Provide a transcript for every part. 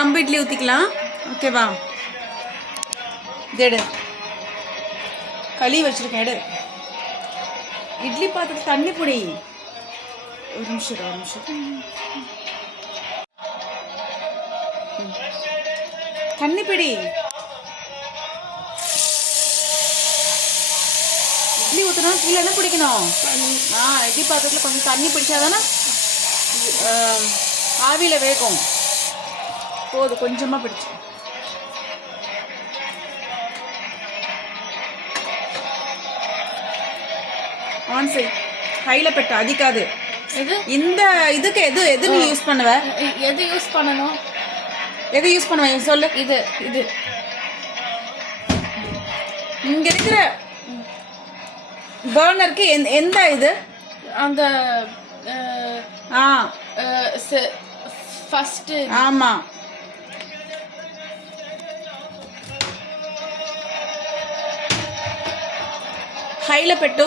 கம்பு இட்லி ஊற்றிக்கலாம். ஓகேவா? எடு, களி வச்சுருக்கேன், எடு. இட்லி பாத்திரத்துக்கு தண்ணி பொடி. ஒரு நிமிஷம் தண்ணி பிடி. இட்லி ஊற்றணும், கீழே என்ன பிடிக்கணும்? இட்லி பாத்திரத்தில் கொஞ்சம் தண்ணி பிடிச்சாதானே ஆவியில் வேகும். போதும், கொஞ்சமாக பிடிச்சு. ஆன் செய். கையில் பெட்டு அதிக்காது. இந்த இதுக்கு எது நீ யூஸ் பண்ணுவ? எது யூஸ் பண்ணணும்? எது யூஸ் பண்ணுவேன் சொல்லு. இது இங்க இருக்கிற பர்னருக்கு எந்த இது? அந்த ஃபர்ஸ்ட். ஆமா, హైలో పెట్టు.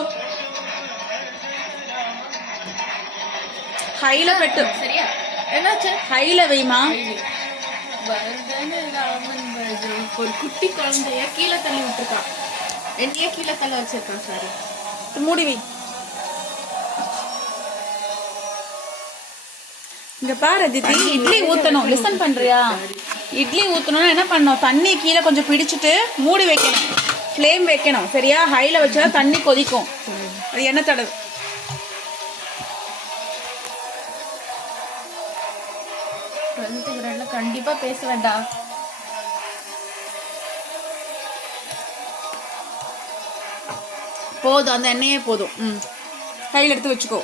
హైలో పెట్టు. சரியா? என்னாச்சு? ஹைல வைமா. ஒரு குட்டி குழந்தைய கீழே தள்ளி விட்டுருக்கா. என்னையே கீழே தள்ள வச்சிருக்கான். சாரி, மூடி வை. இங்க பாரு திதி, இட்லி ஊத்தணும். லிசன் பண்றியா? இட்லி ஊத்தணும்னா என்ன பண்ணணும்? தண்ணி கீழே கொஞ்சம் பிடிச்சிட்டு மூடி வைக்கணும். ஃப்ளேம் வைக்கணும். சரியா? ஹைல வச்சா தண்ணி கொதிக்கும். அது எண்ணெய் தடவு. கண்டிப்பா பேச வேண்டாம். போதும், அந்த எண்ணெயே போதும். கையில் எடுத்து வச்சுக்கோ.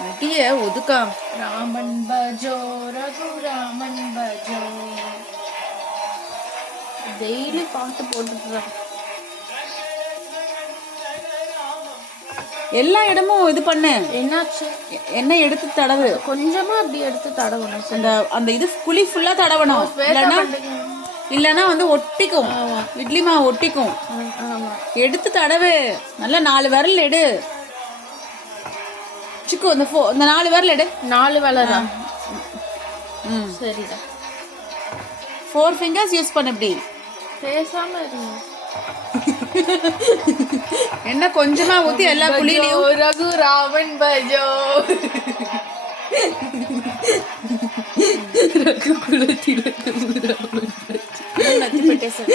முடிய ஒதுக்கா. ராமன் பஜோ ரகு ராமன் பஜோ. டெய்லி பாட்டு போட்டுட்டு எல்லா இடமும் இது பண்ணு. என்னாச்சு? என்ன எடுத்து தடவு. கொஞ்சமா அப்படி எடுத்து தடவணும். அந்த இது குழி ஃபுல்லா தடவணும். இல்லைன்னா வந்து ஒட்டிக்கும். இட்லி மாவு ஒட்டிக்கும். எடுத்து தடவு. நல்லா 4 விரல் எடு. சிக்கு, இந்த 4 விரல் எடு. 4 விரல் தான். சரிடா. 4 fingers யூஸ் பண்ண. இப்படி பேசாம இருங்க. என்ன கொஞ்சமா ஊத்தி எல்லா குழியிலையும் ரகு ராமன் பஜோ. ரகு குலத்தி ரகு ராமன் நத்தி பெட்டே சார்.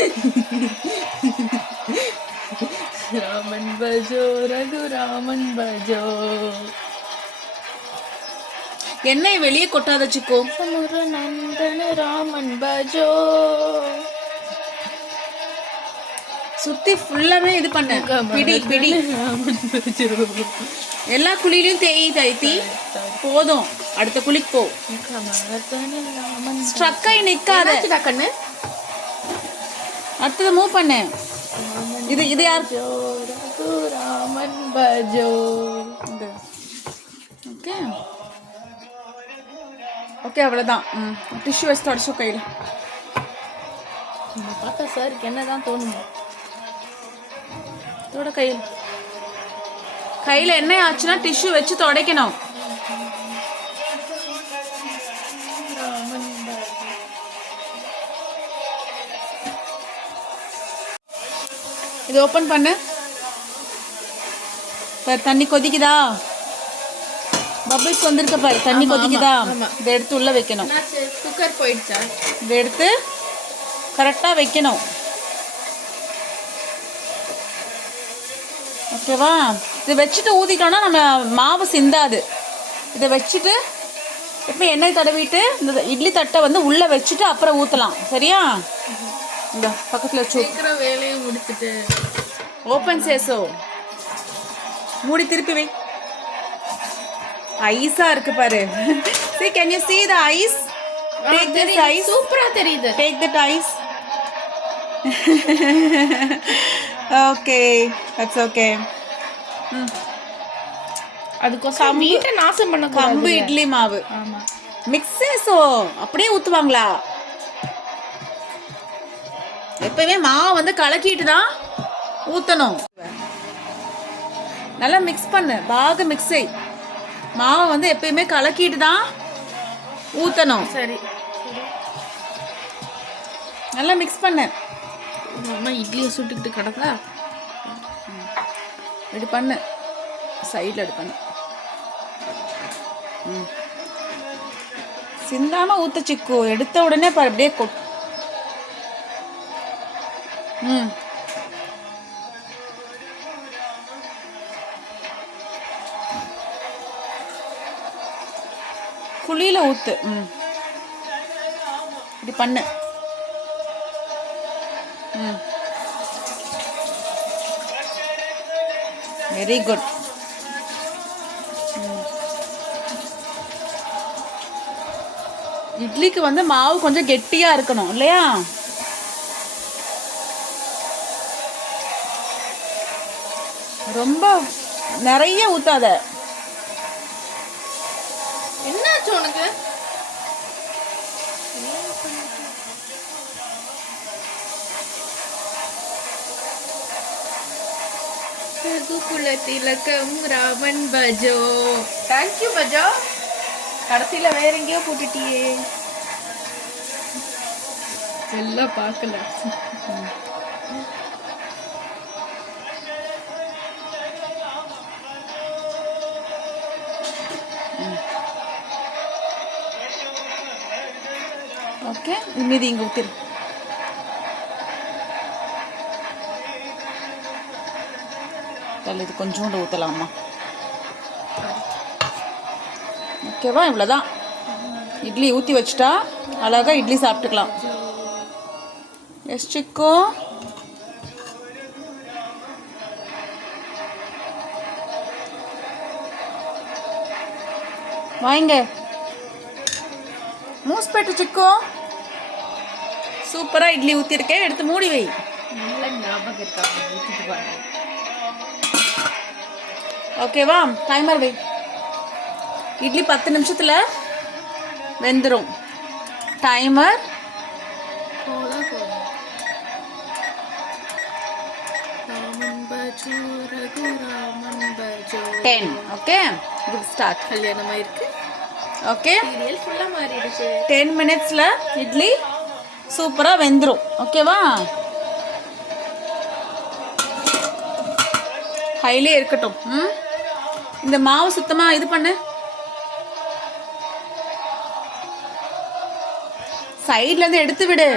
ராமன் பஜோ ரகு ராமன் பஜோ. எண்ணெய் வெளியே கொட்டாத சிக்கோ. சமுர நந்தன ராமன் பஜோ. சுத்தி ஃபுல்லாமே இது பண்ண. பிடி எல்லா குழியிலையும் தேய்த்தி போதும். அடுத்த குழிக்கு போ. ஸ்ட்ரக் ஆகி நிக்காத. கண்ணு அடுத்தது மூவ் பண்ணு. இது யார்? ராமன் பஜோ. ஓகே ஓகே, அவ்வளோதான். டிஷ்யூ வச்சு தொடச்சோ கையில். பார்த்தா சாருக்கு என்னதான் தோணுமோ? தொட கையில் எண்ணெய் ஆச்சுன்னா டிஷ்யூ வச்சு துடைக்கணும். இது ஓப்பன் பண்ணு. தண்ணி கொதிக்குதா? பபிள்ஸ் வந்திருக்க பாரு. தண்ணி கொதிக்குதா? இதை எடுத்து உள்ள வைக்கணும். குக்கர் போயிடுச்சா? இதை எடுத்து கரெக்டாக வைக்கணும். ஓகேவா? இதை வச்சுட்டு ஊற்றிட்டோன்னா நம்ம மாவு சிந்தாது. இதை வச்சுட்டு இப்போ எண்ணெய் தடவிட்டு இந்த இட்லி தட்டை வந்து உள்ளே வச்சுட்டு அப்புறம் ஊற்றலாம். சரியா? இந்த பக்கத்தில் வச்சு சீக்கிரம் வேலையை முடிச்சுட்டு ஓப்பன் சேஸோ மூடி திருப்பி வை. ஐஸா இருக்கு பாரு. See, can you see the ice? Take this ice. சூப்பரா தெரியுது. Take that ice. Okay, that's okay. அதுக்கோசம் வீட்டை நாசம் பண்ண கம்பு இட்லி மாவு. ஆமா, மிக்ஸேஸோ அப்படியே ஊற்றுவாங்களா? எப்பயுமே மாவு வந்து கலக்கிட்டு தான் ஊற்றணும். நல்லா மிக்ஸ் பண்ணு. பாக மிக்ஸ் ஆகி மாவை வந்து எப்பயுமே கலக்கிட்டு தான் ஊற்றணும். சரி சரி. நல்லா மிக்ஸ் பண்ணு. அம்மா இட்லியை சுட்டுக்கிட்டு கிடக்கா. இப்படி பண்ணு, சைடில் எடுத்து பண்ணு. சிந்தாமல் ஊற்ற சிக்கு. எடுத்த உடனே பாரு அப்படியே குழியில் ஊற்று. இப்படி பண்ணு. Very good. இட்லிக்கு வந்து மாவு கொஞ்சம் கெட்டியா இருக்கணும் இல்லையா? ரொம்ப நிறைய ஊத்தாத. என்னாச்சு உனக்கு? ரகுகுல திலகம் ராமன் பஜோ. தேங்க்யூ பஜோ. கடைசியில வேற எங்கேயோ போட்டுட்டியே. எல்லாம் பார்க்கல. ஓகே, மீதி இங்கே ஊற்றிரு. இது கொஞ்சோண்டு ஊற்றலாமா? ஓகேவா? இவ்வளோதான். இட்லி ஊற்றி வச்சுட்டா அழகாக இட்லி சாப்பிட்டுக்கலாம். எஸ் சிக்கோ. வாங்க. மூஸ் பெட்டு சிக்கோ. சூப்பராக இட்லி ஊற்றிருக்கேன். எடுத்து மூடி வை. நல்ல ஞாபகம் இருக்கா? ஓகேவா? டைமர் வை. இட்லி 10 நிமிஷத்தில் வெந்துடும். டைமர் 10. Okay, start. கல்யாணமாக இருக்கு. ஓகே, சீரியல் ஃபுல்லாக மாறிடுச்சு. 10 மினிட்ஸில் இட்லி சூப்பராக வெந்துடும். ஓகேவா? ஹைலே இருக்கட்டும். இந்த மாவு சுத்தமாக இது பண்ணு. சைட்லேருந்து எடுத்து விடு.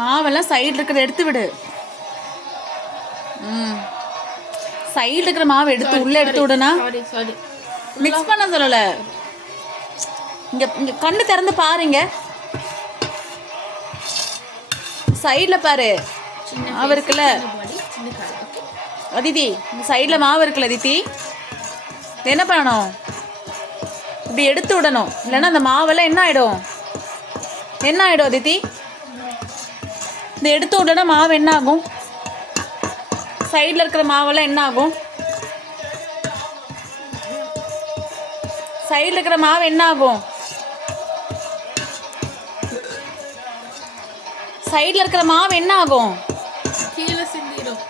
மாவெல்லாம் சைடில் இருக்கிறத எடுத்து விடு. சைடில் இருக்கிற மாவு எடுத்து உள்ளே எடுத்து விடுனா மிக்ஸ் பண்ண சொல்லலை. இங்கே இங்கே கண்ணு திறந்து பாருங்க. சைடில் பாரு, மாவு இருக்குல்ல அதித்தி. இந்த சைடில் மாவு இருக்குல்ல அதித்தி, என்ன பண்ணணும்? இப்படி எடுத்து விடணும். இல்லைன்னா அந்த மாவெல்லாம் என்ன ஆகிடும்? என்ன ஆகிடும் அதித்தி? இந்த எடுத்து விடனா மாவு என்ன ஆகும்? சைடில் இருக்கிற மாவெல்லாம் என்ன ஆகும்? சைடில் இருக்கிற மாவு என்ன ஆகும்? சைடில் இருக்கிற மாவு என்ன ஆகும்? கீழே சிந்திடும்,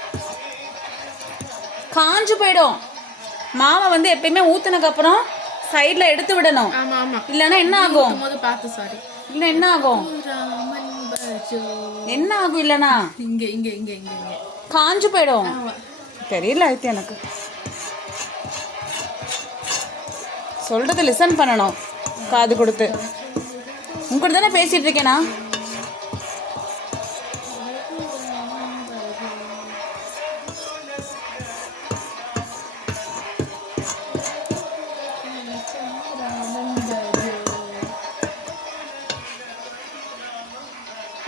காஞ்சு போயிடும். மாவை வந்து எப்பயுமே ஊற்றுனதுக்கப்புறம் சைடில் எடுத்து விடணும். ஆமாம் ஆமாம். இல்லைன்னா என்ன ஆகும்? பார்த்து சாரி. இல்லை என்ன ஆகும்? என்ன ஆகும்? இல்லைனா இங்கே இங்கே இங்கே இங்கே இங்கே காஞ்சு போயிடும். தெரியல ஆயிடுத்து. எனக்கு சொல்றது லிசன் பண்ணணும், காது கொடுத்து. உங்கள்கிட்ட தானே பேசிட்டு இருக்கேனா?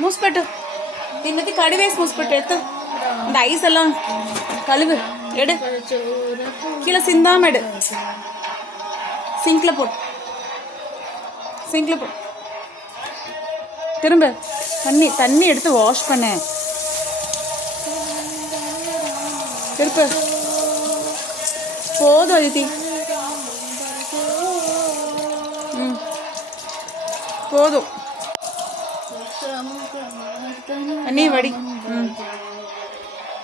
మూసిపెట్టు. దీని మీద కడివేసి మూసిపెట్టు. ఎత్తు. இந்த ஐஸ் எல்லாம் கழுவு. எடு. கீழே சிந்தாம எடு. சிங்கில் போட்டு. சிங்கில் போட்டு திரும்ப தண்ணி எடுத்து வாஷ் பண்ண. திருப்பு. போதும் அதித்தி. போதும். தண்ணி வடி.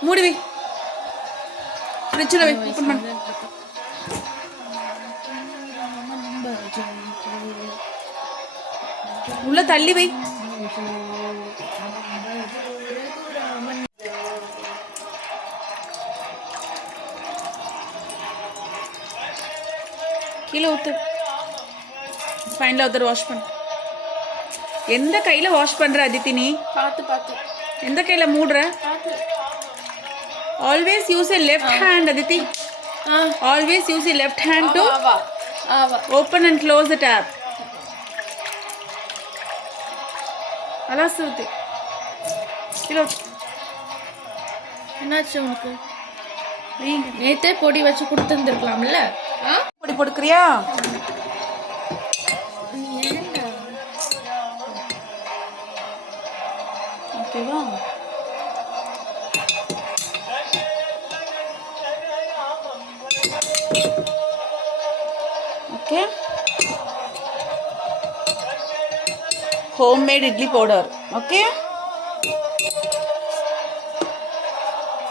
மூடி வை. ஃப்ரிட்ஜில் வை. ஓப்பன் பண்ணு. உள்ள தள்ளி வை. கீழே ஊத்து. ஃபைனலாக ஒருத்தர் வாஷ் பண்ணு. எந்த கையில் வாஷ் பண்ணுற அதித்தி நீ? பார்த்து பார்த்து. எந்த கையில் மூடுற? பார்த்து. Always use a left hand Aditi. Always use a left hand to open and close the tap. அலாசு ஊத்து. கீழே என்னாச்சு உனக்கு? நேத்தே பொடி வச்சு கொடுத்துருந்துருக்கலாம்ல. பொடி போட்டுக்கிறியா? ஓகேவா? Okay. Homemade idli powder. Okay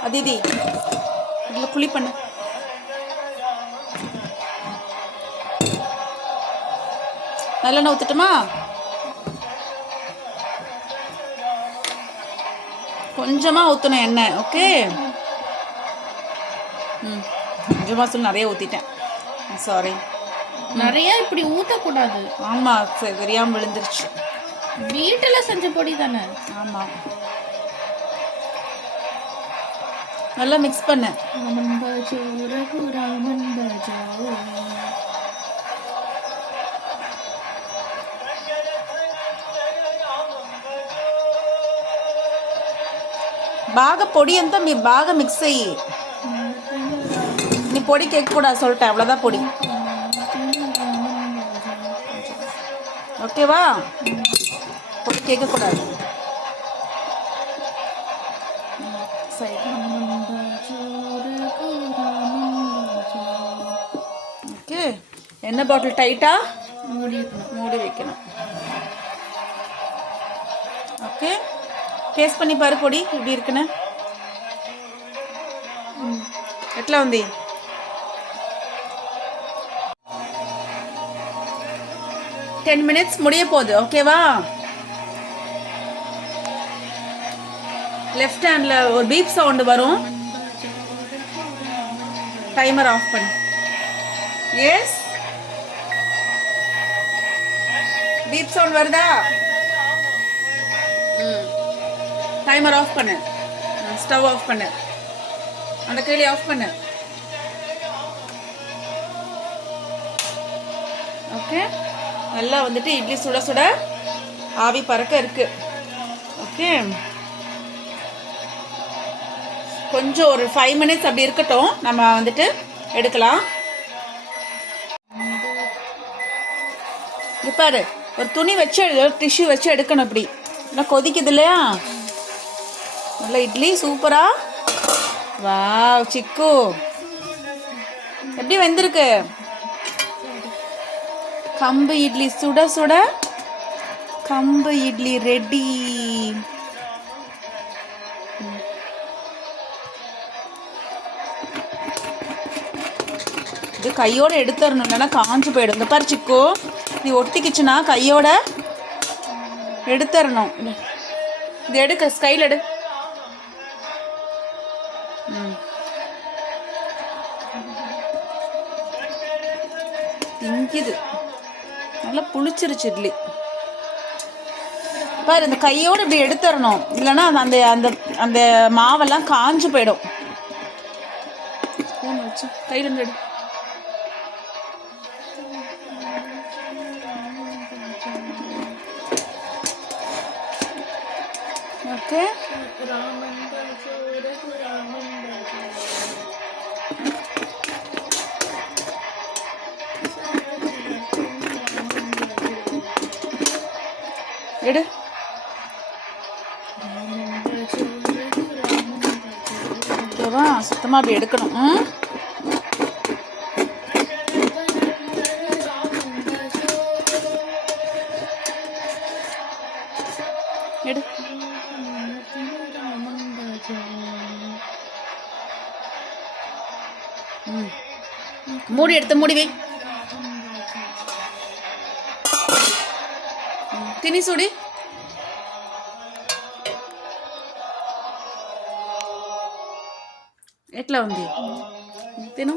Aditi, இதில் குழி பண்ணு. நல்லெண்ணெய் ஊற்றட்டுமா? கொஞ்சமாக ஊற்றணும் எண்ணெய். ஓகே. கொஞ்சமாக சொல்லி நிறைய ஊற்றிட்டேன். சாரி. நிறைய இப்படி ஊற்றக்கூடாது. ஆமாம், சரி, தெரியாமல் விழுந்துருச்சு. வீட்டில் செஞ்ச பொடி தானே. ஆமாம். நல்லா மிக்ஸ் பண்ண. బాగా పొడి అంతా మీ బాగా మిక్స్ అయ్యి. నీ పొడికి ఎక్కువ சொல்லிட்டேன், அவ்வளோதான் பொடி. ஓகேவா? பொடி கேட்கக்கூடாது. ஓகே. எண்ணெய் பாட்டில் டைட்டாக மூடி வைக்கணும். ஓகே. టేస్ట్ பண்ணி பாரு பொடி எப்படி இருக்குன்னு. ఎట్లా ఉంది? டென் மினிட்ஸ் முடிய போகுது. ஓகேவா? லெஃப்ட் ஹேண்டில் ஒரு பீப் சவுண்டு வரும். டைமர் ஆஃப் பண்ணு. எஸ், பீப் சவுண்ட் வருதா? டைமர் ஆஃப் பண்ணு. ஸ்டவ் ஆஃப் பண்ணு. அந்த கையிலே ஆஃப் பண்ணு. ஓகே. நல்லா வந்துட்டு இட்லி சுட சுட ஆவி பறக்க இருக்கு. ஓகே. கொஞ்சம் ஒரு 5 மினிட்ஸ் அப்படி இருக்கட்டும், நம்ம வந்துட்டு எடுக்கலாம். பாரு, ஒரு துணி வச்சு டிஷ்யூ வச்சு எடுக்கணும். இப்படி நல்லா கொதிக்குது இல்லையா? நல்ல இட்லி சூப்பரா. வாவ் சிக்கு, எப்படி வெந்திருக்கு? கம்பு இட்லி சுட சுட கம்பு இட்லி ரெடி. இது கையோட எடுத்துடணும், இல்லைன்னா காஞ்சு போயிடும். இந்த பாரு சிக்கு, இது ஒட்டிக்கிச்சுன்னா கையோட எடுத்துடணும். இது எடுக்க ஸ்கைல் எடு. திங்கிது, நல்லா புளிச்சிருச்சு இட்லி. பாரு, இந்த கையோடு இப்படி எடுத்துடணும், இல்லைன்னா அந்த அந்த அந்த மாவெல்லாம் காஞ்சு போயிடும். ஸ்பூன் வச்சு கையில் இருந்து எடு. ஓகே. எடு. ஓகேவா? சுத்தமாக அப்படி எடுக்கணும். எடு. மூடி எடுத்து மூடி வை. తిని చూడి ఎట్లా ఉంది తిను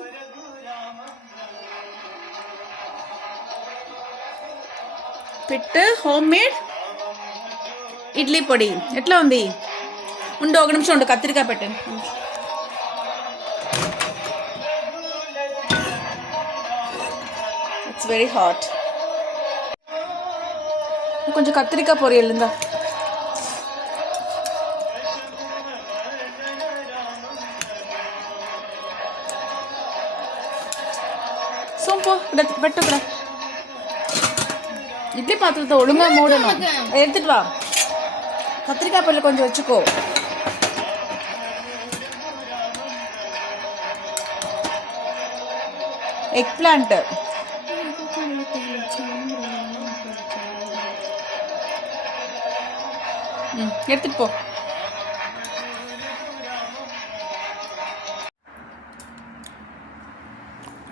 పిట్ హోమ్ మేడ్ ఇడ్లీ పొడి ఎట్లా ఉంది ఉండు ఒక నిమిషం ఉండు కత్తిరికాయ పెట్టండి ఇట్స్ వెరీ హాట్ కొంచెం కత్తిరికాయ పొరియల్ ఇందా சோம்போ பெட்டுக்கடா இட்லி பாத்திரத்தை ஒழுங்கா மூடணும் எடுத்துட்டு வா கத்திரிக்காய் பல்ல கொஞ்சம் வச்சுக்கோ எக் பிளான்ட் எடுத்துட்டு போ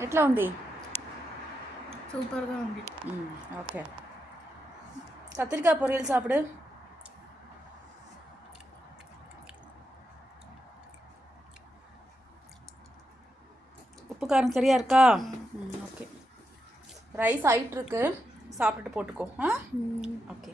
ఎట్లా ఉంది సూపర్గా ఉంది ఓకే కత్తిరికాయ పొరియలు సాப்பிடு உப்பு காரம் சரியா இருக்கா ஓகே ரைஸ் ஆயிட்டு இருக்கு சாப்பிட்டுட்டு போட்டுக்கோ ஆ ஓகே